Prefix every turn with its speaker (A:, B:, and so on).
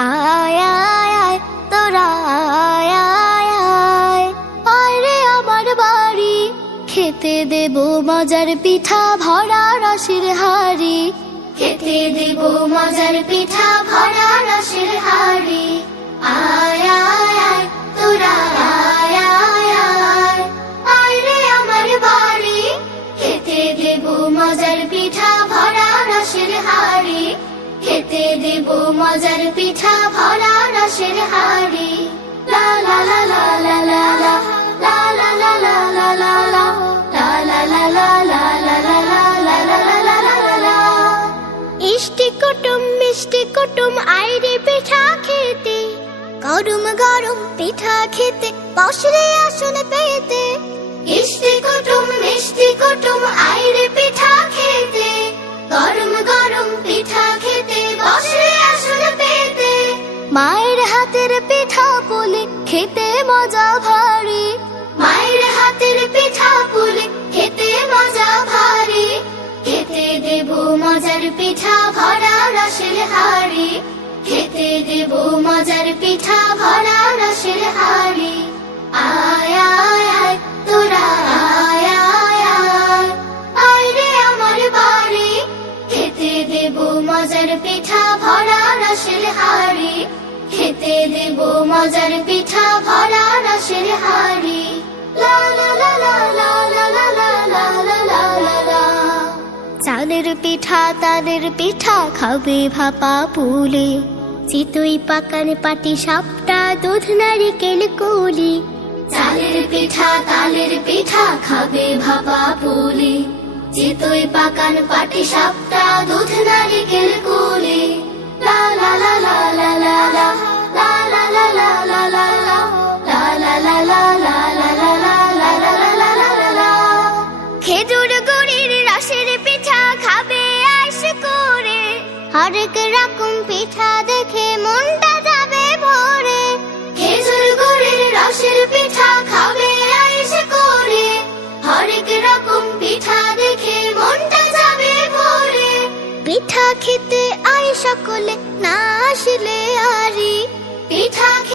A: আয় খেতে দেব মজার পিঠা ভরা রসের হাড়ি। খেতে দেব মজার পিঠা ভরা রসের হাড়ি। আমার বাড়ি, খেতে দেব মজার পিঠা ভরা রসের হাড়ি। দেব মজার পিঠা ভরা রসের হাড়ি লা লা লা লা লা লা লা লা কুটুম মিষ্টি কুটুম আইরে পিঠা খেতে গরম গরম পিঠা খেতে বসরে আসন পেতে ইষ্টি কুটুম মিষ্টি কুটুম আইরে পিঠা খেতে গরম গরম পিঠা খেতে মায়ের হাতের পিঠা পুলি, খেতে মজা ভারী। মায়ের হাতের পিঠা পুলি, খেতে মজা ভারী। খেতে দেব মজার পিঠা ভরা রসের হাড়ি। খেতে দেব মজার পিঠা ভরা রসের হাড়ি। দেব মজার পিঠা ভরা রসের হাড়ি লা পিঠা তালের পিঠা খাবে ভাপা পুলে চিতুই পাকান পাটি সাপটা দুধ নারিকেল কুলি চালের পিঠা তালের পিঠা খাবে ভাপা পুলি চিতুই পাকান পাটি সাপটা দুধ খেজুর রসের পিঠা খাবে আইস করে। হরেক রকম পিঠা দেখে মনটা যাবে ভরে। খেজুর গুড়ির রসের পিঠা খাবে আইস করে। হরেক রকম পিঠা দেখে মনটা যাবে ভরে। পিঠা খেতে আই সকলে, না আসলে আরি। পিঠা